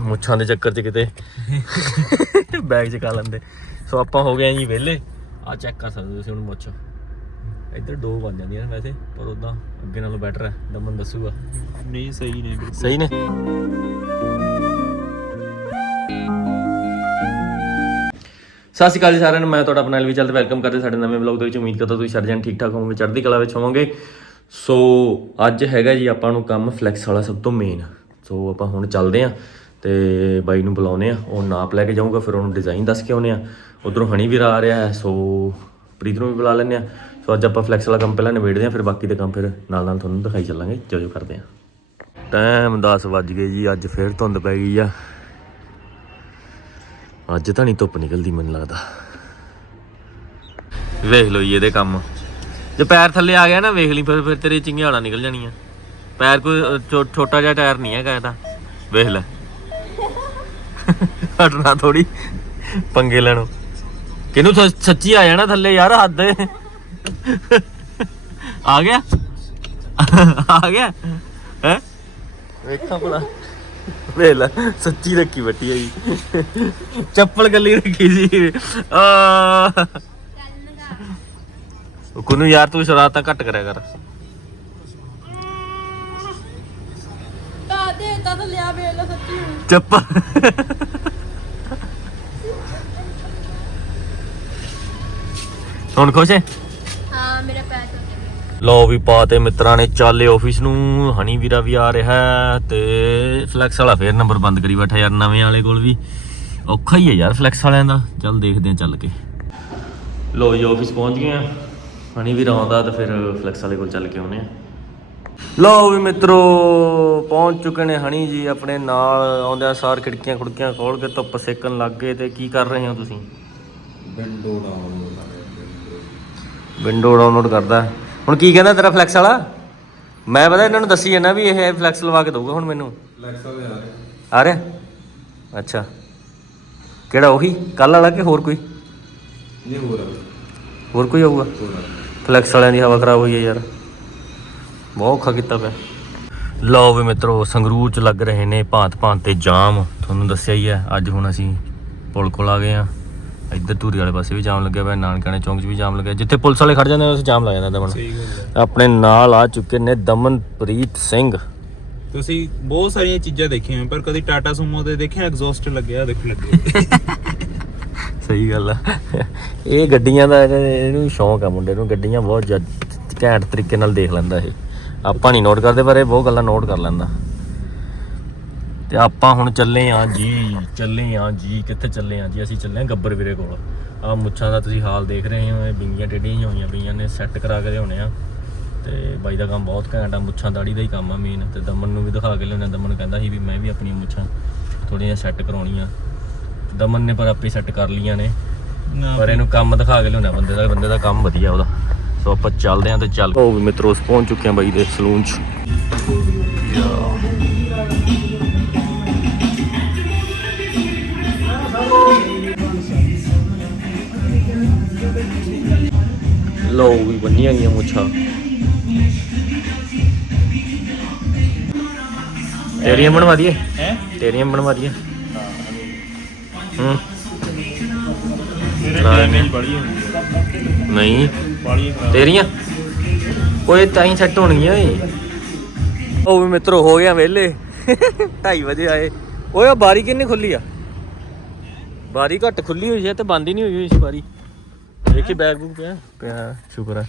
ਮੁੱਛਾਂ ਦੇ ਚੱਕਰ 'ਚ ਕਿਤੇ। ਬੈਗ 'ਚ ਕਾ ਲੈਂਦੇ। ਸੋ ਆਪਾਂ ਹੋ ਗਏ ਜੀ ਵਿਹਲੇ। ਆ ਚੈੱਕ ਕਰ ਸਕਦੇ ਤੁਸੀਂ ਹੁਣ ਮੁੱਛ। ਇੱਧਰ ਦੋ ਬਣ ਜਾਂਦੀਆਂ ਨੇ ਵੈਸੇ ਪਰ ਉਦਾਂ ਅੱਗੇ ਨਾਲੋਂ ਬੈਟਰ ਹੈ। ਦਮਨ ਦੱਸੂਗਾ। ਨਹੀਂ ਸਹੀ ਨੇ ਬਿਲਕੁਲ। ਸਹੀ ਨੇ? ਸਤਿ ਸ਼੍ਰੀ ਅਕਾਲ ਜੀ ਸਾਰਿਆਂ ਨੂੰ। ਮੈਂ ਤੁਹਾਡਾ ਆਪਣਾ ਐਲਵੀ ਚੱਲ ਤੇ ਵੈਲਕਮ ਕਰਦੇ ਸਾਡੇ ਨਵੇਂ ਵਲੌਗ ਦੇ ਵਿੱਚ। ਉਮੀਦ ਕਰਦਾ ਤੁਸੀਂ ਸਾਰੇ ਜਣ ਠੀਕ ਠਾਕ ਹੋਵੋਗੇ ਚੜ੍ਹਦੀ ਕਲਾ ਵਿੱਚ ਹੋਵੋਗੇ। ਸੋ ਅੱਜ ਹੈਗਾ ਜੀ ਆਪਾਂ ਨੂੰ ਕੰਮ ਫਲੈਕਸ ਵਾਲਾ ਸਭ ਤੋਂ ਮੇਨ ਸੋ ਆਪਾਂ ਹੁਣ ਚੱਲਦੇ ਆਂ ਤੇ ਬਾਈ ਨੂੰ ਬੁਲਾਉਨੇ ਆ ਉਹ ਨਾਪ ਲੈ ਕੇ ਜਾਊਗਾ, ਫਿਰ ਉਹਨੂੰ ਡਿਜ਼ਾਈਨ ਦੱਸ ਕੇ ਆਉਨੇ ਆ ਉਧਰੋਂ ਹਣੀ ਵੀਰ ਆ ਰਿਹਾ ਸੋ ਪ੍ਰੀਤ ਨੂੰ ਵੀ ਬੁਲਾ ਲੈਂਦੇ ਆ ਸੋ ਅੱਜ ਆਪਾਂ ਫਲੈਕਸ ਵਾਲਾ ਕੰਮ ਪਹਿਲਾਂ ਨਿਬੇੜਦੇ ਆ ਫਿਰ ਬਾਕੀ ਦੇ ਕੰਮ ਫਿਰ ਨਾਲ ਨਾਲ ਤੁਹਾਨੂੰ ਦਿਖਾਈ ਚੱਲਾਂਗੇ। ਜੋ ਜੋ, ਕਰਦੇ ਆ ਟਾਈਮ 10 ਵੱਜ ਗਏ ਜੀ, ਅੱਜ ਫਿਰ ਧੁੰਦ ਪੈ ਗਈ ਆ। ਅੱਜ ਤਾਂ ਨਹੀਂ ਧੁੱਪ ਨਿਕਲਦੀ ਮੈਨੂੰ ਲੱਗਦਾ। ਵੇਖ ਲਓ ਜੀ ਇਹਦੇ ਕੰਮ। ਜੇ ਪੈਰ ਥੱਲੇ ਆ ਗਿਆ ਨਾ, ਵੇਖ ਲਈ, ਫਿਰ ਫਿਰ ਤੇਰੇ ਚਿੰਗਿਆੜਾ ਨਿਕਲ ਜਾਣੀਆਂ ਪੈਰ ਕੋਈ ਛੋ- ਛੋਟਾ ਜਿਹਾ ਟਾਇਰ ਨਹੀਂ ਹੈਗਾ ਇਹਦਾ। ਵੇਖ ਲੈ। ਹਟਣਾ ਥੋੜੀ ਪੰਗੇ ਲੈਣੋ। ਕਿਨੂੰ ਸੱਚੀ ਆ ਜਾਣਾ ਥੱਲੇ ਯਾਰ ਹੱਦ ਏ। ਆ ਗਿਆ? ਆ ਗਿਆ? ਹੈ? ਵੇਖਾਂ ਭਲਾ। ਵੇਖ ਲੈ ਸੱਚੀ ਰੱਖੀ ਬੱਟੀ ਜੀ। ਚੱਪਲ ਗੱਲੀ ਰੱਖੀ ਸੀ। ਆ। ਕੋਨੂੰ ਯਾਰ ਤੂੰ ਸ਼ਰਾਰਤਾਂ ਘੱਟ ਕਰਿਆ ਕਰ ਤਾਂ ਵੇਖ ਸੱਚੀ ਚੱਪਲ ਹੁਣ ਖੁਸ਼ ਹੈ? ਹਾਂ ਮੇਰਾ ਪੈਰ ਟੁੱਟ ਗਿਆ ਲੋ ਵੀ ਪਾਤੇ ਮਿੱਤਰਾਂ ਨੇ ਚਾਲੇ ਆਫਿਸ ਨੂੰ ਹਣੀ ਵੀਰਾ ਵੀ ਆ ਰਿਹਾ ਹੈ ਤੇ ਫਲੈਕਸ ਵਾਲਾ ਫੇਰ ਨੰਬਰ ਬੰਦ ਕਰੀ ਬੈਠਾ ਯਾਰ ਨਵੇਂ ਵਾਲੇ ਕੋਲ ਵੀ। ਔਖਾ ਹੀ ਹੈ ਯਾਰ ਫਲੈਕਸ ਵਾਲਿਆਂ ਦਾ। ਚੱਲ ਦੇਖਦੇ ਆ ਚੱਲ ਕੇ। ਲੋ ਜੀ ਆਫਿਸ ਪਹੁੰਚ ਗਏ ਆ ਹਣੀ ਵੀਰਾ ਆਉਂਦਾ ਤਾਂ ਫਿਰ ਫਲੈਕਸ ਵਾਲੇ ਕੋਲ ਚੱਲ ਕੇ ਆਉਨੇ ਆ ਲੋ ਵੀ ਮਿੱਤਰੋ ਪਹੁੰਚ ਚੁੱਕੇ ਨੇ ਹਣੀ ਜੀ ਆਪਣੇ ਨਾਲ ਆਉਂਦਿਆਂ ਸਾਰ ਖਿੜਕੀਆਂ ਖੁੜਕੀਆਂ ਖੋਲ ਕੇ ਧੁੱਪ ਸੇਕਣ ਲੱਗ ਗਏ ਤੇ ਕੀ ਕਰ ਰਹੇ ਹੋ ਤੁਸੀਂ? ਵਿੰਡੋ ਡਾਊਨ ਵਿੰਡੋ ਡਾਊਨਲੋਡ ਕਰਦਾ। ਹੁਣ ਕੀ ਕਹਿੰਦਾ ਤੇਰਾ ਫਲੈਕਸ ਵਾਲਾ? ਮੈਂ ਪਤਾ ਇਹਨਾਂ ਨੂੰ ਦੱਸੀ ਜਾਂਦਾ ਵੀ ਇਹ ਫਲੈਕਸ ਲਵਾ ਕੇ ਦਊਗਾ ਹੁਣ ਮੈਨੂੰ। ਲੈਕਸਾ ਦੇ ਆ ਆ ਰਿਹਾ? ਅੱਛਾ। ਕਿਹੜਾ ਉਹੀ? ਕੱਲ ਵਾਲਾ ਕਿ ਹੋਰ ਕੋਈ? ਇਹ ਹੋ ਰਿਹਾ ਹੋਰ ਕੋਈ ਆਊਗਾ? ਫਲੈਕਸ ਵਾਲਿਆਂ ਦੀ ਹਵਾ ਖਰਾਬ ਹੋਈ ਹੈ ਯਾਰ। ਬਹੁਤ ਔਖਾ ਕੀਤਾ ਪਿਆ। ਲਓ ਵੀ ਮਿੱਤਰੋ ਸੰਗਰੂਰ ਚ ਲੱਗ ਰਹੇ ਨੇ ਭਾਂਤ ਭਾਂਤ ਤੇ ਜਾਮ। ਤੁਹਾਨੂੰ ਦੱਸਿਆ ਹੀ ਹੈ ਅੱਜ ਹੁਣ ਅਸੀਂ ਪੁਲ ਕੋਲ ਆ ਗਏ ਆ ਇੱਧਰ ਧੂਰੀ ਵਾਲੇ ਪਾਸੇ ਵੀ ਜਾਮ ਲੱਗਿਆ ਹੋਇਆ ਨਾਨਕਾਣੇ ਚੌਂਕ 'ਚ ਵੀ ਜਾਮ ਲੱਗਿਆ। ਜਿੱਥੇ ਪੁਲਿਸ ਵਾਲੇ ਖੜ ਜਾਂਦੇ ਨੇ ਉੱਥੇ ਜਾਮ ਲੱਗ ਜਾਂਦਾ ਦਮਨ ਆਪਣੇ ਨਾਲ ਆ ਚੁੱਕੇ ਨੇ ਦਮਨਪ੍ਰੀਤ ਸਿੰਘ। ਤੁਸੀਂ ਬਹੁਤ ਸਾਰੀਆਂ ਚੀਜ਼ਾਂ ਦੇਖੀਆਂ ਪਰ ਕਦੀ ਟਾਟਾ ਸੂਮੋ ਦੇ ਦੇਖਿਆ ਐਗਜ਼ੌਸਟ ਲੱਗਿਆ ਦੇਖ ਲੱਗੇ। ਸਹੀ ਗੱਲ ਆ। ਇਹ ਗੱਡੀਆਂ ਦਾ ਇਹਨੇ- ਸ਼ੌਂਕ ਆ ਮੁੰਡੇ ਨੂੰ ਗੱਡੀਆਂ ਬਹੁਤ ਘੈਂਟ ਤਰੀਕੇ ਨਾਲ ਦੇਖ ਲੈਂਦਾ ਇਹ। ਆਪਾਂ ਨਹੀਂ ਨੋਟ ਕਰਦੇ ਪਰ ਇਹ ਬਹੁਤ ਗੱਲਾਂ ਨੋਟ ਕਰ ਲੈਂਦਾ। ਤੇ ਆਪਾਂ ਹੁਣ ਚੱਲੇ ਆ ਜੀ ਚੱਲੇ ਆ ਜੀ ਕਿੱਥੇ ਚੱਲੇ ਆ ਜੀ? ਅਸੀਂ ਚੱਲੇ ਆ ਗੱਬਰ ਵੀਰੇ ਕੋਲ। ਆ ਮੁੱਛਾਂ ਦਾ ਤੁਸੀਂ ਹਾਲ ਦੇਖ ਰਹੇ ਹੋ ਇਹ ਬਿੰਗੀਆਂ ਟੇਡੀਆਂ ਹੋਈਆਂ ਪਈਆਂ ਨੇ ਸੈੱਟ ਕਰਾ ਕੇ ਲਿਆਉਣੇ ਆ। ਤੇ ਬਾਈ ਦਾ ਕੰਮ ਬਹੁਤ ਘੈਂਟ ਆ ਮੁੱਛਾਂ ਦਾੜੀ ਦਾ ਹੀ ਕੰਮ ਆ ਮੇਨ ਤੇ ਦਮਨ ਨੂੰ ਵੀ ਦਿਖਾ ਕੇ ਲਿਆਉਣਾ ਦਮਨ ਕਹਿੰਦਾ ਸੀ ਵੀ ਮੈਂ ਵੀ ਆਪਣੀਆਂ ਮੁੱਛਾਂ ਥੋੜੀਆਂ ਸੈੱਟ ਕਰਾਉਣੀਆਂ। ਦਮਨ ਨੇ ਪਰ ਆਪੇ ਸੈੱਟ ਕਰ ਲੀਆਂ ਨੇ। ਪਰ ਇਹਨੂੰ ਕੰਮ ਦਿਖਾ ਕੇ ਲਿਆਉਣਾ ਬੰਦੇ ਦਾ ਬੰਦੇ ਦਾ ਕੰਮ ਵਧੀਆ ਉਹਦਾ। ਸੋ ਆਪਾਂ ਚੱਲਦੇ ਆਂ ਤੇ ਚੱਲ ਉਹ ਵੀ ਮਿੱਤਰੋ ਪਹੁੰਚ ਚੁੱਕੇ ਆਂ ਬਾਈ ਦੇ ਸਲੂਨ 'ਚ। ਲੋ ਵੀ ਬੰਨੀਆਂ ਗਈਆਂ ਮੁੱਛਾਂ। ਤੇਰੀਆਂ ਬਣਵਾ ਦਈਏ? ਹੈ? ਤੇਰੀਆਂ ਬਣਵਾ ਦਈਏ? ਹੂੰ ਮੇਰੇ ਨਹੀਂ। ਖਰਾਬ। ਤੇਰੀਆਂ? ਓਏ ਤਾਂ ਹੀ ਸੈੱਟ ਹੋਣਗੀਆਂ ਓਏ। ਉਹ ਵੀ ਮਿੱਤਰੋ ਹੋ ਗਿਆ ਵਿਹਲੇ। 2:30 ਵਜੇ ਆਏ। ਓਏ ਉਹ ਬਾਰੀ ਕਿੰਨੇ ਖੁੱਲੀ ਆ? ਬਾਰੀ ਘੱਟ ਖੁੱਲੀ ਹੋਈ ਸੀ ਤੇ ਬੰਦ ਹੀ ਨਹੀਂ ਹੋਈ ਹੋਈ ਸੀ ਬਾਰੀ। ਦੇਖੀ ਬੈਗ ਬੂਗ ਪਿਆ। ਪਿਆ ਸ਼ੁਕਰ ਹੈ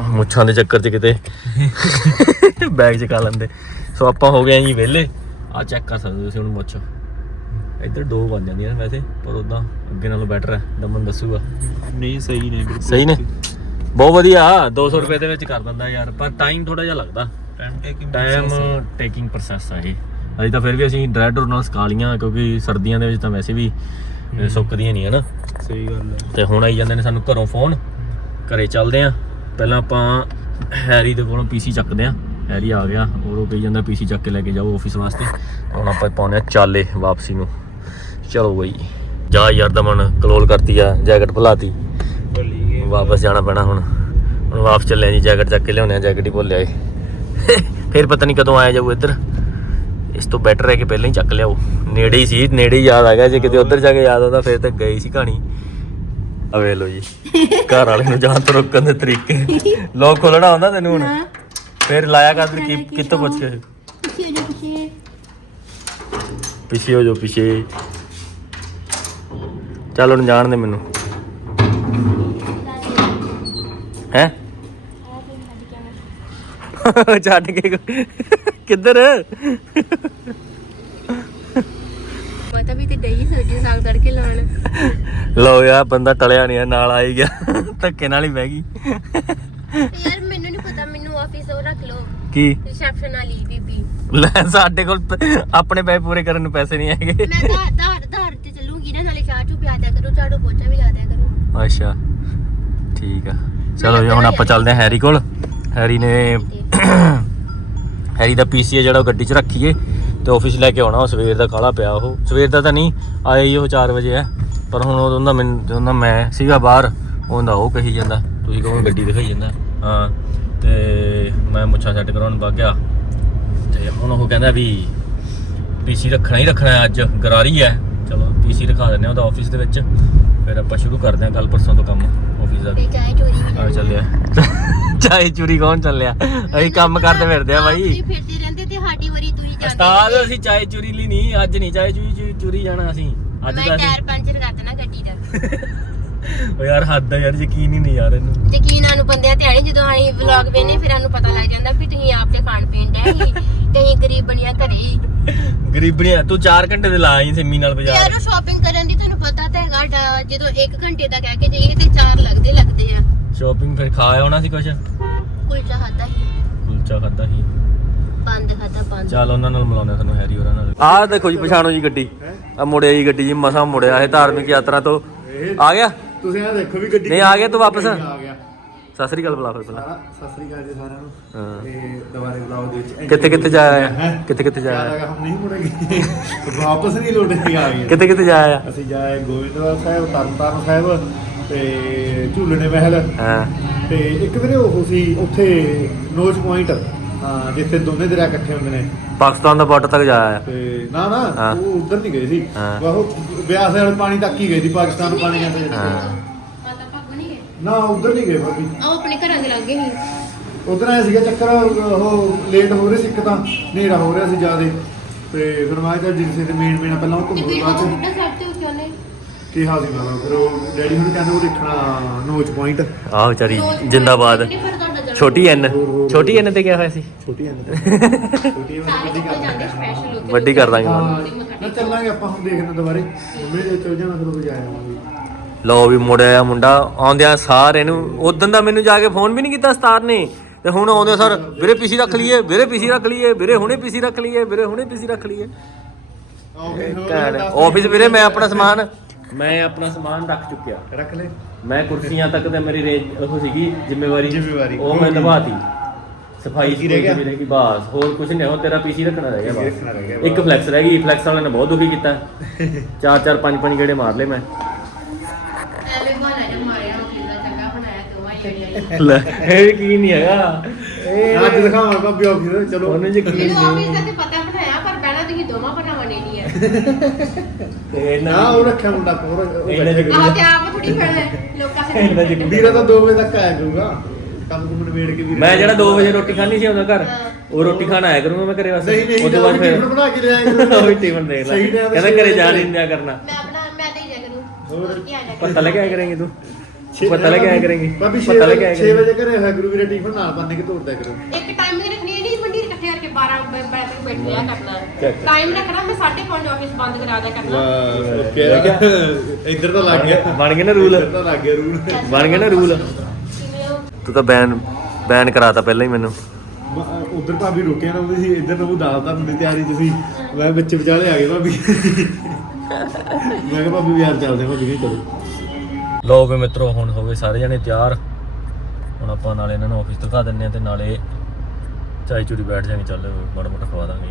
ਮੁੱਛਾਂ ਦੇ ਚੱਕਰ 'ਚ ਕਿਤੇ। ਬੈਗ 'ਚ ਕਾ ਲੈਂਦੇ। ਸੋ ਆਪਾਂ ਹੋ ਗਏ ਜੀ ਵਿਹਲੇ। ਆ ਚੈੱਕ ਕਰ ਸਕਦੇ ਹੋ ਤੁਸੀਂ ਹੁਣ ਮੁੱਛ। ਇੱਧਰ ਦੋ ਬਣ ਜਾਂਦੀਆਂ ਨੇ ਵੈਸੇ ਪਰ ਉਦਾਂ ਅੱਗੇ ਨਾਲੋਂ ਬੈਟਰ ਹੈ ਦਮਨ ਦੱਸੂਗਾ। ਨਹੀਂ ਸਹੀ ਨੇ ਬਿਲਕੁਲ ਸਹੀ ਨੇ? ਬਹੁਤ ਵਧੀਆ 200 ਰੁਪਏ ਦੇ ਵਿੱਚ ਕਰ ਦਿੰਦਾ ਯਾਰ ਪਰ ਟਾਈਮ ਥੋੜਾ ਜਿਹਾ ਲੱਗਦਾ। Time taking time taking process ਆ ਇਹ। ਅਜੇ ਤਾਂ ਫਿਰ ਵੀ ਅਸੀਂ ਡਰਾਈ ਡੋਰ ਨਾਲ ਸੁਕਾ ਲੀਆਂ ਕਿਉਂਕਿ ਸਰਦੀਆਂ ਦੇ ਵਿੱਚ ਤਾਂ ਵੈਸੇ ਵੀ ਸੁੱਕਦੀਆਂ ਨਹੀਂ ਹਨਾ? ਸਹੀ ਗੱਲ ਹੈ। ਤੇ ਹੁਣ ਆਈ ਜਾਂਦੇ ਨੇ ਸਾਨੂੰ ਘਰੋਂ ਫੋਨ ਘਰੇ ਚੱਲਦੇ ਆ ਪਹਿਲਾਂ ਆਪਾਂ ਹੈਰੀ ਦੇ ਕੋਲੋਂ ਪੀਸੀ ਚੱਕਦੇ ਆ ਹੈਰੀ ਆ ਗਿਆ ਉਹ ਕਹੀ ਜਾਂਦਾ ਪੀਸੀ ਚੱਕ ਕੇ ਲੈ ਕੇ ਜਾਓ ਆਫਿਸ ਵਾਸਤੇ। ਹੁਣ ਆਪਾਂ ਪਾਉਨੇ ਆ ਚਾਲੇ ਵਾਪਸੀ ਨੂੰ। ਚਲੋ ਬਈ। ਜਾ ਯਾਰ ਦਮਨ ਕਲੋਲ ਕਰਤੀ ਆ ਜੈਕਟ ਭੁਲਾਤੀ। ਵਾਪਸ ਜਾਣਾ ਪੈਣਾ ਹੁਣ। ਹੁਣ ਵਾਪਸ ਚੱਲੇ ਆ ਜੀ ਜੈਕਟ ਚੱਕ ਕੇ ਲਿਆਉਣੇ ਆ ਜੈਕਟ ਹੀ ਭੁੱਲ ਆਏ। ਫਿਰ ਪਤਾ ਨਹੀਂ ਕਦੋਂ ਆਇਆ ਜਾਊ ਇੱਧਰ। ਇਸ ਤੋਂ ਬੈਟਰ ਹੈ ਕਿ ਪਹਿਲਾਂ ਹੀ ਚੱਕ ਲਿਆਓ। ਨੇੜੇ ਹੀ ਸੀ ਨੇੜੇ ਹੀ ਯਾਦ ਆ ਗਿਆ। ਜੇ ਕਿਤੇ ਉੱਧਰ ਜਾ ਕੇ ਯਾਦ ਆਉਂਦਾ ਫਿਰ ਤਾਂ ਗਈ ਸੀ ਕਹਾਣੀ। ਅਵੇ ਲੋ ਜੀ। ਘਰ ਵਾਲੇ ਨੂੰ ਜਾਣ ਤੋਂ ਰੋਕਣ ਦੇ ਤਰੀਕੇ। ਲੋਕ ਖੋਲਣਾ ਹੁੰਦਾ ਤੈਨੂੰ ਹੁਣ। ਫਿਰ ਲਾਇਆ ਕਰ ਤੂੰ ਕੀ ਕਿੱਥੋਂ ਪੁੱਛ ਕੇ ਪਿੱਛੇ ਜੋ ਪਿੱਛੇ। ਪਿੱਛੇ ਹੋ ਜੋ ਪਿੱਛੇ। ਚੱਲ ਹੁਣ ਜਾਣ ਦੇ ਮੈਨੂੰ। ਹੈ? ਛੱਡ ਕੇ ਕਿੱਧਰ? ਮਾਤਾ ਵੀ ਤੇ ਡਈ ਸਬਜ਼ੀ ਸਾਗ ਤੜਕੇ ਲਾਉਣ। ਲੋ ਯਾਰ ਬੰਦਾ ਟਲਿਆ ਨਹੀਂ ਨਾਲ ਆਈ ਗਿਆ। ਧੱਕੇ ਨਾਲ ਹੀ ਬਹਿ ਗਈ। ਯਾਰ ਮੈਨੂੰ ਨਹੀਂ ਪਤਾ ਮੈਨੂੰ ਆਫਿਸ ਉਹ ਰੱਖ ਲਓ। ਕੀ? ਰਿਸੈਪਸ਼ਨ ਵਾਲੀ ਬੀਬੀ। ਲੈ ਸਾਡੇ ਕੋਲ ਪ- ਆਪਣੇ ਪੈਸੇ ਪੂਰੇ ਕਰਨ ਨੂੰ ਪੈਸੇ ਨਹੀਂ ਹੈਗੇ। ਮੈਂ ਤਾਂ ਧਾਰ ਧਾਰ ਤੇ ਚੱਲੂਗੀ ਨਾ ਨਾਲੇ ਚਾਹ ਕਰੋ, ਝਾੜੂ ਪੋਚਾ ਵੀ ਲਾ ਦਿਆ ਕਰੋ। ਅੱਛਾ, ਠੀਕ ਆ। ਚਲੋ ਜੀ, ਹੁਣ ਆਪਾਂ ਚੱਲਦੇ ਹਾਂ ਹੈਰੀ ਕੋਲ। ਹੈਰੀ ਨੇ ਹੈਰੀ ਦਾ ਪੀਸੀ ਜਿਹੜਾ ਉਹ ਗੱਡੀ 'ਚ ਰੱਖੀਏ ਤੇ ਆਫਿਸ ਲੈ ਕੇ ਆਉਣਾ, ਉਹ ਸਵੇਰ ਦਾ ਕਾਲਾ ਪਿਆ ਉਹ। ਸਵੇਰ ਦਾ ਤਾਂ ਨਹੀਂ ਆਇਆ ਹੀ ਉਹ 4 ਵਜੇ ਹੈ ਪਰ ਹੁਣ ਉਦੋਂ ਦਾ ਮੈਨੂੰ ਜਦੋਂ ਮੈਂ ਸੀਗਾ ਬਾਹਰ, ਉਹਦਾ ਉਹ ਕਹੀ ਜਾਂਦਾ, ਤੁਸੀਂ ਕਹੋ ਗੱਡੀ ਦਿਖਾਈ ਜਾਂਦਾ। ਹਾਂ, ਤੇ ਮੈਂ ਮੁੱਛਾਂ ਸੈੱਟ ਕਰਾਉਣ ਵਗ ਗਿਆ। ਤੇ ਹੁਣ ਉਹ ਕਹਿੰਦਾ ਵੀ ਪੀਸੀ ਰੱਖਣਾ ਹੀ ਰੱਖਣਾ ਅੱਜ ਗਰਾਰੀ ਹੈ। ਚਲੋ ਪੀਸੀ ਰਖਾ ਹਾਂ ਉਹਦਾ ਆਫਿਸ ਦੇ ਵਿੱਚ। ਫਿਰ ਆਪਾਂ ਸ਼ੁਰੂ ਕਰਦੇ ਹਾਂ ਕੱਲ ਪਰਸੋਂ ਤੋਂ ਕੰਮ ਆਫਿਸ ਦਾ। ਤੇ ਚਾਹ ਚੋਰੀ ਵੀ ਆ ਚੱਲਿਆ। ਚਾਹੀ ਚੂਰੀ ਕੌਣ ਚੱਲਿਆ? ਅਸੀਂ ਕੰਮ ਕਰਦੇ ਫਿਰਦੇ ਆ ਬਾਈ। ਫਿਰਦੇ ਰਹਿੰਦੇ ਤੇ ਸਾਡੀ ਵਾਰੀ ਤੁਸੀਂ ਜਾਂਦੇ ਉਸਤਾਦ ਅਸੀਂ ਚਾਹੀ ਚੂਰੀ ਲਈ ਨਹੀਂ ਅੱਜ ਨਹੀਂ ਚਾਹੀ ਚੂਰੀ ਚੂਰੀ ਜਾਣਾ ਅਸੀਂ। ਅੱਜ ਮੈਂ ਤਾਂ ਟਾਇਰ ਪੰਚਰ ਕਰ ਦੇਣਾ ਗੱਡੀ ਦਾ। ਓ ਯਾਰ ਹੱਦ ਆ ਯਾਰ ਯਕੀਨ ਹੀ ਨਹੀਂ ਯਾਰ ਇਹਨੂੰ। ਯਕੀਨ ਆਨੂੰ ਬੰਦਿਆਂ ਤੇ ਆਣੀ ਜਦੋਂ ਆਣੀ ਵਲੌਗ ਵੇਨੇ ਫਿਰ ਸਾਨੂੰ ਪਤਾ ਲੱਗ ਜਾਂਦਾ ਵੀ ਤੁਸੀਂ ਆਪ ਤੇ ਖਾਣ ਪੀਣ ਡੈ ਸੀ ਤੇ ਅਸੀਂ ਗਰੀਬ ਬਣਿਆ ਘਰੇ ਹੀ। ਗਰੀਬਣੀਆਂ ਤੂੰ 4 ਘੰਟੇ ਦੇ ਲਾ ਆਈ ਸਿੰਮੀ ਨਾਲ ਬਾਜ਼ਾਰ। ਯਾਰ ਸ਼ਾਪਿੰਗ ਕਰਨ ਦੀ ਤੁਹਾਨੂੰ ਪਤਾ ਤਾਂ ਹੈਗਾ ਡਾ- ਜਦੋਂ 1 ਘੰਟੇ ਦਾ ਕਹਿ ਕੇ ਜਾਈਏ ਤੇ 4 ਲੱਗਦੇ ਲੱਗਦੇ ਆ। ਸ਼ਾਪਿੰਗ ਫਿਰ ਖਾ ਆਉਣਾ ਸੀ ਕੁਛ? ਕੁਲਚਾ ਖਾਦਾ ਸੀ। ਕੁਲਚਾ ਖਾਦਾ ਸੀ। ਬੰਦ ਖਾਦਾ ਬੰਦ। ਚੱਲ ਉਹਨਾਂ ਨਾਲ ਮਿਲਾਉਂਦੇ ਤੁਹਾਨੂੰ ਹੈਰੀ ਹੋਰਾਂ ਨਾਲ। ਆਹ ਦੇਖੋ ਜੀ ਪਛਾਣੋ ਜੀ ਗੱਡੀ। ਆ ਮੁੜਿਆ ਜੀ ਗੱਡੀ ਜੀ ਮਸਾਂ ਮੁੜਿਆ ਇਹ ਧਾਰਮਿਕ ਯਾਤਰਾ ਤੋਂ। ਆ ਗਿਆ? ਤੁਸੀਂ ਇਹ ਦੇਖੋ ਵੀ ਗੱਡੀ ਨਹੀਂ, ਆ ਗਿਆ ਤੂੰ ਵਾਪਸ? ਆ ਗਿਆ। ਸਤਿ ਸ੍ਰੀ ਅਕਾਲ ਬੁਲਾ ਫਿਰ ਪਹਿਲਾਂ। ਸਾਰਾ ਸਤਿ ਸ੍ਰੀ ਅਕਾਲ ਜੀ ਸਾਰਿਆਂ ਨੂੰ। ਹਾਂ। ਤੇ ਦੁਬਾਰੇ ਬਲੌਗ ਦੇ ਵਿੱਚ ਕਿੱਥੇ ਕਿੱਥੇ ਜਾਇਆ ਹੈਂ? ਆ ਕਿੱਥੇ ਕਿੱਥੇ ਜਾਇਆ ਯਾਰ ਹਮ ਨਹੀਂ ਮੁੜेंगे ਵਾਪਸ ਨਹੀਂ ਲੌਟेंगे ਆ ਗਏ। ਕਿੱਥੇ ਕਿੱਥੇ ਜਾਇਆ ਆ ਅਸੀਂ ਜਾਏ ਗੋਬਿੰਦਵਾਲ ਸਾਹਿਬ ਤਰਨਤਾਰਨ ਸਾਹਿਬ ਤੇ ਝੂਲਣੇ ਮਹਿਲ। ਹਾਂ। ਤੇ ਇੱਕ ਵੀਰੇ ਉਹ ਸੀ ਉੱਥੇ ਨੋਜ ਪੁਆਇੰਟ। ਹਾਂ ਜਿੱਥੇ ਦੋਨੇ ਦਰਿਆ ਇਕੱਠੇ ਹੁੰਦੇ ਨੇ। ਪਾਕਿਸਤਾਨ ਦਾ ਬਾਰਡਰ ਤੱਕ ਜਾਇਆ ਤੇ ਨਾ ਨਾ ਹਾਂ। ਉਹ ਉਧਰ ਨਹੀਂ ਗਏ ਸੀ। ਹਾਂ। ਉਹ ਬਿਆਸ ਵਾਲੇ ਪਾਣੀ ਤੱਕ ਹੀ ਗਏ ਸੀ ਪਾਕਿਸਤਾਨ ਨੂੰ ਪਾਣੀ ਜਾਂਦੇ ਹਾਂ। ਮਾਤਾ ਭਾਗੋ ਨਹੀਂ ਗਏ? ਨਾ ਉਧਰ ਨਹੀਂ ਗਏ ਭਾਬੀ ਆਹ ਆਪਣੇ ਘਰਾਂ ਦੇ ਲੱਗੇ ਸੀ ਉਧਰ ਆਇਆ ਸੀਗਾ ਚੱਕਰ ਉਹ ਲੇਟ ਹੋ ਰਹੇ ਸੀ ਇੱਕ ਤਾਂ ਹਨੇਰਾ ਹੋ ਰਿਹਾ ਸੀ ਜ਼ਿਆਦੇ। ਤੇ ਫਿਰ ਮੈਂ ਕਿਹਾ ਜਿੰਸੇ ਤੇ ਮੇਨ ਮੇਨ ਪਹਿਲਾਂ ਉਹ ਤੇ ਘੁੰਮੋ ਫਿਰ ਬਾਅਦ ਉਹ ਚ। ਬੁੱਢਾ ਸਾਹਿਬ ਤੇ ਕਿਉਂ ਨੇ ਕਿਹਾ ਸੀ ਮੈਂ ਫਿਰ ਉਹ ਡੈਡੀ ਹੁਣ ਕਹਿੰਦੇ ਉਹ ਦੇਖਣਾ ਨੋਚ ਪੁਆਇੰਟ ਆਹ ਵਿਚਾਰੀ ਜਿੰਦਾਬਾਦ। ਨਹੀਂ ਛੋਟੀ ਐਨ ਛੋਟੀ ਐਨ ਤੇ ਗਿਆ ਹੋਇਆ ਸੀ? ਛੋਟੀ ਹੈ ਛੋਟੀ ਸਾਰੇ ਵੱਡੀ ਕਰ ਜਾਂਦੇ ਸਪੈਸ਼ਲ ਹੋ ਕੇ ਵੱਡੀ ਕਰ ਦਾਂਗੇ। ਨਾ ਚੱਲਾਂਗੇ ਆਪਾਂ ਹੁਣ ਦੇਖਣਾ ਦੁਬਾਰੇ। ਦੇ ਚਲ ਜਾਣਾ ਫਿਰ ਉਹ ਜਾ ਆਵਾਂਗੇ। ਲਓ ਵੀ ਮੁੜਿਆ ਆ ਮੁੰਡਾ ਆਉਂਦਿਆਂ ਸਾਰ ਇਹਨੂੰ ਉਦੋਂ ਦਾ ਮੈਨੂੰ ਜਾ ਕੇ ਫੋਨ ਵੀ ਨਹੀਂ ਕੀਤਾ ਸਤਾਰ ਨੇ। ਤੇ ਹੁਣ ਆਉਂਦੇ ਸਰ ਵੀਰੇ ਪੀਸੀ ਰੱਖ ਲਈਏ ਵੀਰੇ ਪੀਸੀ ਰੱਖ ਲਈਏ ਵੀਰੇ ਹੁਣੇ ਪੀਸੀ ਰੱਖ ਲਈਏ ਵੀਰੇ ਹੁਣੇ ਪੀਸੀ ਰੱਖ ਲਈਏ। ਆਫਿਸ ਵੀਰੇ ਮੈਂ ਆਪਣਾ ਸਮਾਨ ਮੈਂ ਆਪਣਾ ਸਮਾਨ ਰੱਖ ਚੁੱਕਿਆ। ਰੱਖ ਲੈ। ਮੈਂ ਕੁਰਸੀਆਂ ਤੱਕ ਤੇ ਮੇਰੀ ਰੇਂਜ ਉਹ ਸੀਗੀ ਜ਼ਿੰਮੇਵਾਰੀ ਜ਼ਿੰਮੇਵਾਰੀ। ਉਹ ਮੈਂ ਨਿਭਾਤੀ ਸਫ਼ਾਈ ਕੀ ਰਹਿ ਗਿਆ? ਰਹਿ ਗਈ ਬਸ। ਹੋਰ ਕੁਝ ਨਹੀਂ ਹੋ ਤੇਰਾ ਪੀਸੀ ਰੱਖਣਾ ਰਹਿ ਗਿਆ PC ਰੱਖਣਾ ਰਹਿ ਗਿਆ ਬਸ। ਇੱਕ ਫਲੈਕਸ ਰਹਿ ਗਈ ਫਲੈਕਸ ਵਾਲਿਆਂ ਨੇ ਬਹੁਤ ਦੁਖੀ ਕੀਤਾ। ਚਾਰ ਚਾਰ ਪੰਜ ਪੰਜ ਗੇੜੇ ਮਾਰ ਲਏ ਮੈਂ। ਐਵੇਂ ਬਹਾਨਾ ਜਿਹਾ ਮਾਰਿਆ ਉਹ ਕਿੰਨਾ ਚੰਗਾ ਬਣਾਇਆ ਦੋਵਾਂ ਜਿਹੜੀਆਂ ਲੈ ਇਹ ਕੀ ਨਹੀਂ ਹੈਗਾ। ਇਹ ਅੱਜ ਦਿਖਾਵਾਂ ਭਾਬੀ ਆਫਿਸ ਚਲੋ। ਉਹਨੂੰ ਯਕੀਨ ਮੈਨੂੰ ਆਫਿਸ ਨਹੀਂ ਦਾ ਤੇ ਪਤਾ ਬਣਾਇਆ ਪਰ ਬਹਿਣਾ ਤੁਸੀਂ ਦੋਵਾਂ ਬਣਾਉਣੇ ਨਹੀਂ ਹੈ ਤੇ ਨਾ ਉਹ ਰੱਖਿਆ ਮੁੰਡਾ ਕੋਰ ਇਹਨਾਂ ਦੇ ਆਹ ਤੇ ਆਪ ਥੋੜੀ ਫੜਨਾ ਲੋਕਾਂ ਇਹਨਾਂ ਸੇ ਦੀ ਵੀਰਾ ਤਾਂ 2 ਵਜੇ ਤੱਕ ਆਇਆ ਕਰੂਗਾ। ਕੰਮ ਕੁਮ ਨਿਬੇੜ ਕੇ ਵੀਰੇ ਮੈਂ ਜਿਹੜਾ 2 ਵਜੇ ਰੋਟੀ ਖਾਣੀ ਸੀ ਉਹਦਾ ਘਰ ਉਹ ਰੋਟੀ ਖਾਣ ਆਇਆ ਕਰੂੰਗਾ ਮੈਂ ਘਰੇ ਵਾਸਤੇ ਨਹੀਂ ਨਹੀਂ ਉਸ ਤੋਂ ਬਾਅਦ ਫਿਰ ਟਿਫਨ ਬਣਾ ਕੇ ਲਿਆਇਆ ਕਰੂਗਾ। ਉਹ ਟਿਫਨ ਦੇਖ ਲੈ। ਸਹੀ time ਤੇ ਕਹਿੰਦਾ ਘਰੇ ਵਜੇ ਜਾ ਨਹੀਂ ਦਿਆ ਕਰਨਾ। ਮੈਂ ਆਪਣਾ ਮੈਂ ਤੇ ਜਾ ਕਰੂੰ। ਹੋਰ? ਕੀ ਆ ਜਾ ਪਤਾ ਲੈ ਕੇ ਆਇਆ ਕਰੇਂਗੇ ਤੂੰ। ਛੇ- ਪਤਾ ਲੈ ਕੇ ਆਇਆ ਕਰੇਂਗੇ। ਭਾਬੀ ਪਤਾ ਲੈ ਕੇ ਆਇਆ 6 ਵਜੇ ਘਰੇ ਹੋਇਆ ਕਰੂ ਵੀਰੇ ਟਿਫਨ ਨਾਲ ਬੰਨ ਕੇ ਤੋੜ ਦਿਆ ਕਰੋ। ਇੱਕ ਟਾਈਮ ਤੇ ਰੱਖਣੀ ਨਹੀਂ ਮੰਡੀ ਇਕੱਠੇ ਕਰਕੇ 12 ਵਜੇ ਤੱਕ ਬੈਠ ਲਿਆ ਕਰਨਾ ਚੱਕ। ਟਾਈਮ ਰੱਖਣਾ ਮੈਂ 5:30 ਆਫਿਸ ਬੰਦ ਕਰਾ ਦਿਆ ਕਰਨਾ। ਓਕੇ। ਇੱਧਰ ਤਾਂ ਲੱਗ ਗਿਆ। ਬਣ ਗਏ ਨਾ ਰੂਲ। ਇੱਧਰ ਤਾਂ ਲੱਗ ਗਿਆ ਰੂਲ। ਬਣ ਗਏ ਨਾ ਰੂਲ। ਕਿਵੇਂ ਉਹ ਤੂੰ ਤਾਂ ਬੈਨ ਬੈਨ ਕਰਾਤਾ ਪਹਿਲਾਂ ਹੀ ਮੈਨੂੰ। ਉਧਰ ਭਾਬੀ ਰੋਟੀਆਂ ਲਾਉਂਦੀ ਸੀ ਇੱਧਰ ਨੂੰ ਦਾਲ ਤਾਂ ਦੀ ਤਿਆਰੀ ਤੁਸੀਂ। ਮੈਂ ਵਿੱਚ ਵਿਚਾਲੇ ਆ ਗਏ ਭਾਬੀ। ਮੈਂ ਕਿਹਾ ਭਾਬੀ ਵੀ ਯਾਰ ਚੱਲਦੇ ਹਾਂ, ਭਾਬੀ ਨਹੀਂ ਚਲੋ। ਲੋ ਵੀ ਮਿੱਤਰੋ ਹੁਣ ਹੋ ਗਏ ਸਾਰੇ ਜਣੇ ਤਿਆਰ। ਹੁਣ ਆਪਾਂ ਨਾਲੇ ਇਹਨਾਂ ਨੂੰ ਆਫਿਸ ਦਿਖਾ ਦਿੰਨੇ ਆ ਤੇ ਨਾਲੇ ਚਾਈ ਚੂਰੀ ਬੈਠ ਜਾਗੇ ਚੱਲ ਮਾੜਾ ਮੋਟਾ ਖਵਾ ਦਾਂਗੇ।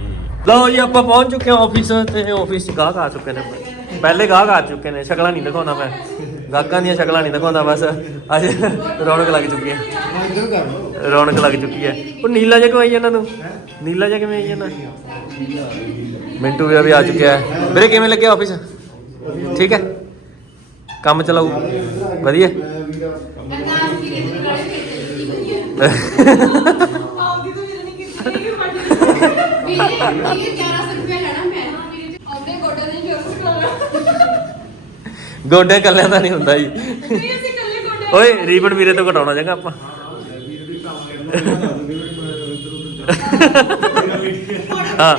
ਲਓ ਜੀ, ਆਪਾਂ ਪਹੁੰਚ ਚੁੱਕੇ ਹਾਂ ਆਫਿਸ ਤੇ ਆਫਿਸ 'ਚ ਗਾਹਕ ਆ ਚੁੱਕੇ ਨੇ। ਪਹਿਲੇ ਗਾਹਕ ਆ ਚੁੱਕੇ ਨੇ, ਸ਼ਕਲਾਂ ਨਹੀਂ ਦਿਖਾਉਣਾ ਮੈਂ। ਗਾਹਕਾਂ ਦੀਆਂ ਸ਼ਕਲਾਂ ਨਹੀਂ ਦਿਖਾਉਂਦਾ ਬਸ। ਅੱਜ ਰੌਣਕ ਲੱਗ ਚੁੱਕੀ ਹੈ। ਮੈਂ ਰੌਣਕ ਲੱਗ ਚੁੱਕੀ ਹੈ। ਉਹ ਨੀਲਾ ਜਿਹਾ ਕਿਉਂ ਆਈ ਜਾਂਦਾ ਨੂੰ ਨੀਲਾ ਜਿਹਾ ਕਿਵੇਂ ਆਈ ਜਾਂਦਾ? ਮਿੰਟੂ ਵੀ ਵੀ ਆ ਚੁੱਕਿਆ ਹੈ। ਵੀਰੇ, ਕਿਵੇਂ ਲੱਗਿਆ ਆਫਿਸ ਠੀਕ ਹੈ? ਕੰਮ ਚਲਾਊ? ਵਧੀਆ? ਗੋਡੇ ਕੱਲਿਆਂ ਦਾ ਨਹੀਂ ਹੁੰਦਾ ਜੀ। ਓਏ ਰੀਬਨ ਵੀਰੇ ਤੋਂ ਘਟਾਉਣਾ ਚੰਗਾ ਆਪਾਂ। ਹਾਂ।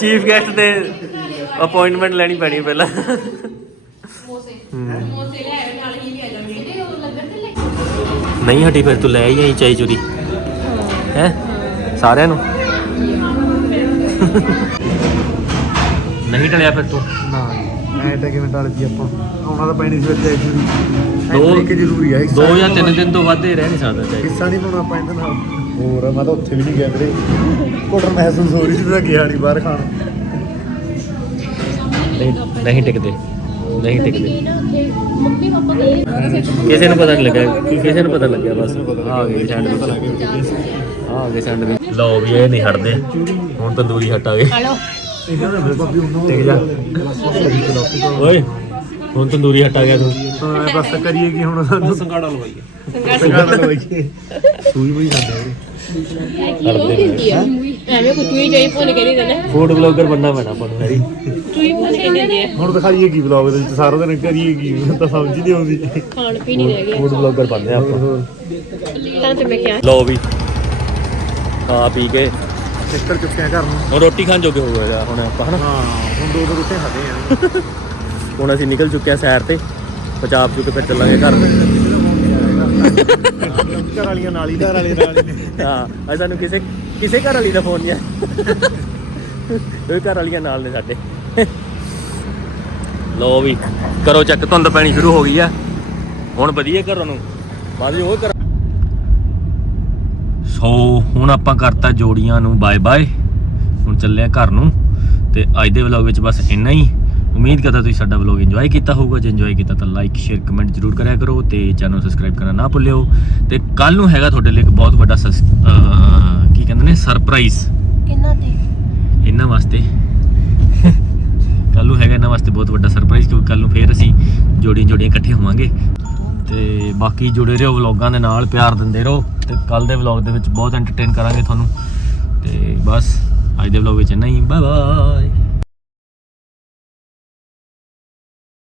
ਚੀਫ ਗੈਸਟ ਦੇ ਅਪਾਇੰਟਮੈਂਟ ਲੈਣੀ ਪੈਣੀ ਹੈ। ਪਹਿਲਾਂ ਨਹੀਂ ਹਟੀ ਫਿਰ ਤੂੰ ਲੈ ਹੀ ਆਈ ਚਾਈ ਚੁਰੀ। ਹੈ ਸਾਰਿਆਂ ਨੂੰ। ਨਹੀਂ ਟਲਿਆ ਫਿਰ ਤੂੰ। ਨਾ ਐ ਤਾਂ ਕਿਵੇਂ ਟਲ ਜੀ ਆਪਾਂ। ਆਉਣਾ ਤਾਂ ਪੈਣੀ ਸੀ ਵਿੱਚ ਐਕਚੁਅਲੀ ਦੋ ਇੱਕ ਜ਼ਰੂਰੀ ਆ ਦੋ ਜਾਂ ਤਿੰਨ ਦਿਨ ਤੋਂ ਵੱਧ ਇਹ ਰਹਿ ਨਹੀਂ ਸਕਦਾ ਚਾਈ ਹਿੱਸਾ ਨਹੀਂ ਪਾਉਣਾ ਆਪਾਂ ਇਹਦੇ ਨਾਲ। ਹੋਰ ਮੈਂ ਤਾਂ ਉੱਥੇ ਵੀ ਨਹੀਂ ਗਿਆ ਵੀਰੇ। ਘੁੱਟਣ ਮਹਿਸੂਸ ਹੋ ਰਹੀ ਸੀ ਤਾਂ ਗਿਆ ਨਹੀਂ ਬਾਹਰ ਖਾਣ। ਨਹੀਂ ਨਹੀਂ ਟਿਕਦੇ। ਨਹੀਂ ਟਿਕਦੇ। ਕਿਸੇ ਨੂੰ ਪਤਾ ਨਹੀਂ ਲੱਗਾ ਕਿ ਕਿਸੇ ਨੂੰ ਪਤਾ ਲੱਗਿਆ ਬਸ। ਆ ਗਏ ਸੈਂਡਵਿਚ ਆ ਗਏ ਸੈਂਡਵਿਚ ਲਓ ਵੀ ਇਹ ਨਹੀਂ ਹਟਦੇ। ਹੁਣ ਤੰਦੂਰੀ ਹਟ ਆ ਗਏ ਹਲੋ। ਇਹਨਾਂ ਨੇ ਫਿਰ ਭਾਬੀ ਉਹਨੂੰ ਟਿਕ ਜਾ। ਓਏ ਹੁਣ ਤੰਦੂਰੀ ਹਟ ਆ ਗਿਆ ਤੂੰ। ਹਾਂ ਬਸ ਕਰੀਏ ਕੀ ਹੁਣ ਸਾਨੂੰ? ਸੰਗਾੜਾ ਲਵਾਈਏ। ਸੰਗਾਲ ਲਵਾਈਏ। ਸੂਈ ਬਈ ਸਾਡੇ ਕੀ ਹੋ ਹੁੰਦੀ ਆ? ਐਵੇਂ ਕੋਈ ਚੂਈ ਜਾਈ ਫੋਨ ਕਰੀ ਦੇਣਾ। ਫੂਡ ਬਲੌਗਰ ਬੰਨਾ ਪੈਣਾ ਆਪਾਂ ਨੂੰ। ਹੈਰੀ ਚੂਈ ਫੋਨ ਕਰੀ ਦਿੰਦੀ ਆ ਹੁਣ ਦਿਖਾਈਏ ਕੀ ਵਲੌਗ ਦੇ ਵਿੱਚ ਸਾਰਾ ਦਿਨ ਕਰੀਏ ਕੀ ਮੈਨੂੰ ਤਾਂ ਸਮਝ ਨਹੀਂ ਆਉਂਦੀ। ਖਾਣ ਪੀਣ ਹੀ ਰਹਿ ਗਿਆ। ਫੂਡ ਬਲੌਗਰ ਬਣਦੇ ਆ ਆਪਾਂ। ਤਾਂ ਤੇ ਮੈਂ ਕਿਹਾ ਲਓ ਵੀ। ਖਾ ਪੀ ਕੇ। ਚੱਕਰ ਚੁੱਕਿਆ ਘਰ ਨੂੰ। ਹੁਣ ਰੋਟੀ ਖਾਣ ਜੋਗੇ ਹੋ ਗਏ ਹੁਣ ਆਪਾਂ ਹਨਾ? ਹਾਂ ਹੁਣ ਦੋ ਦੋ ਰੋਟੀਆਂ ਖਾਦੇ ਆ ਹੁਣ ਅਸੀਂ ਨਿਕਲ ਚੁੱਕੇ ਆ ਸੈਰ ਤੇ। ਪਚਾਪ ਚੁੱਕੇ ਫਿਰ ਚੱਲਾਂਗੇ ਘਰ ਘਰ ਵਾਲੀਆਂ ਨਾਲ ਹੀ ਘਰ ਵਾਲੇ ਨਾਲ ਹੀ ਨੇ। ਹਾਂ ਅੱਜ ਸਾਨੂੰ ਕਿਸੇ ਕਿਸੇ ਘਰ ਵਾਲੀ ਦਾ ਫੋਨ ਨਹੀਂ ਆਇਆ ਉਹ ਘਰ ਵਾਲੀਆਂ ਨਾਲ ਨੇ ਸਾਡੇ। ਲੋ ਵੀ ਕਰੋ ਚੱਕ ਧੁੰਦ ਪੈਣੀ ਸ਼ੁਰੂ ਹੋ ਗਈ ਆ। ਹੁਣ ਵਧੀਆ ਘਰੋਂ ਨੂੰ। ਬਾਅਦ ਉਹ ਕਰ ਸੋ ਹੁਣ ਆਪਾਂ ਕਰਤਾ ਜੋੜੀਆਂ ਨੂੰ ਬਾਏ ਬਾਏ ਹੁਣ ਚੱਲੇ ਆ ਘਰ ਨੂੰ ਤੇ ਅੱਜ ਦੇ ਵਲੌਗ ਵਿੱਚ ਬਸ ਇੰਨਾ ਹੀ। ਉਮੀਦ ਕਰਦਾ ਤੁਸੀਂ ਸਾਡਾ ਵਲੌਗ ਇੰਜੋਏ ਕੀਤਾ ਹੋਊਗਾ। ਜੇ ਇੰਜੋਏ ਕੀਤਾ ਤਾਂ ਲਾਈਕ ਸ਼ੇਅਰ ਕਮੈਂਟ ਜ਼ਰੂਰ ਕਰਿਆ ਕਰੋ ਤੇ ਚੈਨਲ ਸਬਸਕ੍ਰਾਈਬ ਕਰਨਾ ਨਾ ਭੁੱਲਿਓ। ਤੇ ਕੱਲ ਨੂੰ ਹੈਗਾ ਤੁਹਾਡੇ ਲਈ ਇੱਕ ਬਹੁਤ ਵੱਡਾ ਕੀ ਕਹਿੰਦੇ ਨੇ? ਸਰਪ੍ਰਾਈਜ਼ ਕਿੰਨਾ ਤੇ? ਇਹਨਾਂ ਵਾਸਤੇ। ਕੱਲ ਨੂੰ ਹੈਗਾ ਇਹਨਾਂ ਵਾਸਤੇ ਬਹੁਤ ਵੱਡਾ ਸਰਪ੍ਰਾਈਜ਼ ਕਿਉਂਕਿ ਕੱਲ ਨੂੰ ਫੇਰ ਅਸੀਂ ਜੋੜੀਆਂ ਜੋੜੀਆਂ ਇਕੱਠੇ ਹੋਵਾਂਗੇ। ਤੇ ਬਾਕੀ ਜੁੜੇ ਰਹੋ ਵਲੌਗਾਂ ਦੇ ਨਾਲ, ਪਿਆਰ ਦਿੰਦੇ ਰਹੋ ਤੇ ਕੱਲ ਦੇ ਵਲੌਗ ਦੇ ਵਿੱਚ ਬਹੁਤ ਐਂਟਰਟੇਨ ਕਰਾਂਗੇ ਤੁਹਾਨੂੰ। ਤੇ ਬਸ, ਅੱਜ ਦੇ ਵਲੌਗ ਵਿੱਚ ਇੰਨਾ ਹੀ। Bye bye